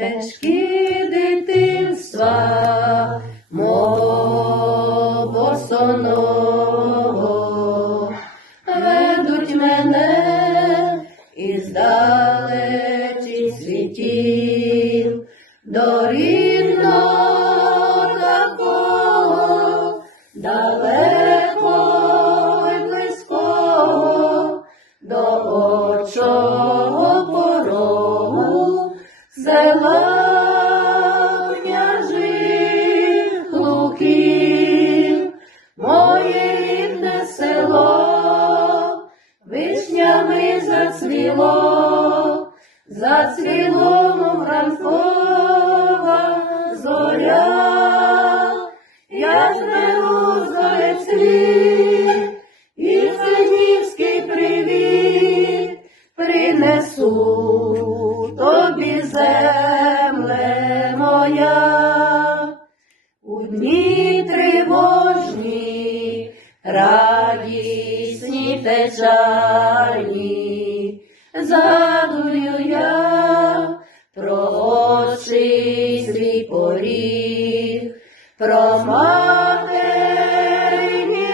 стежки дитинства, мого босоного, ведуть мене із далечі села княжих луків, моє рідне село, вишнями зацвіло, зацвіло, мов ранкова тривожні, радісні печальні, згадую я про очі свій поріг, про материні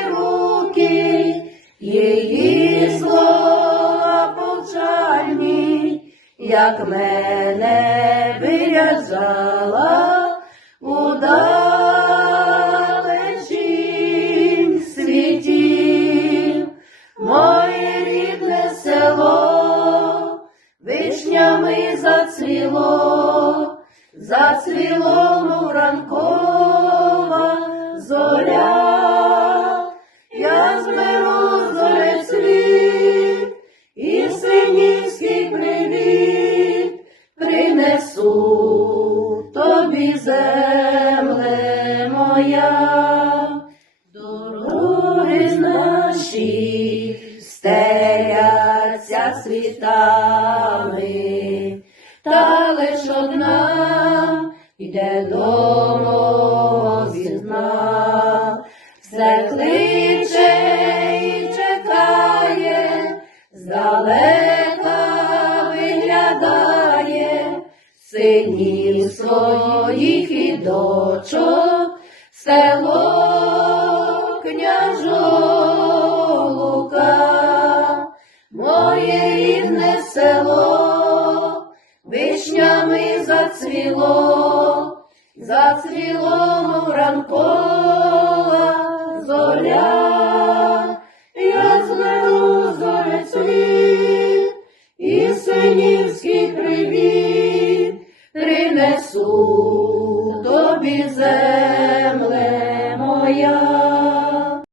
руки, її слова повчальні, як мене виряджала у зацвіло, зацвіло, мов ранкова зоря, я зберу зорецвіт і синівський привіт принесу тобі земле моя, дороги наші стеляться світами, та лиш одна йде до мого зізна, все кличе і чекає, здалека виглядає. Синів своїх і дочок, село княжолука, вишнями зацвіло, зацвіло, мов ранкова зоря, я зверну зорецвіт, і синівський привіт принесу тобі земле моя.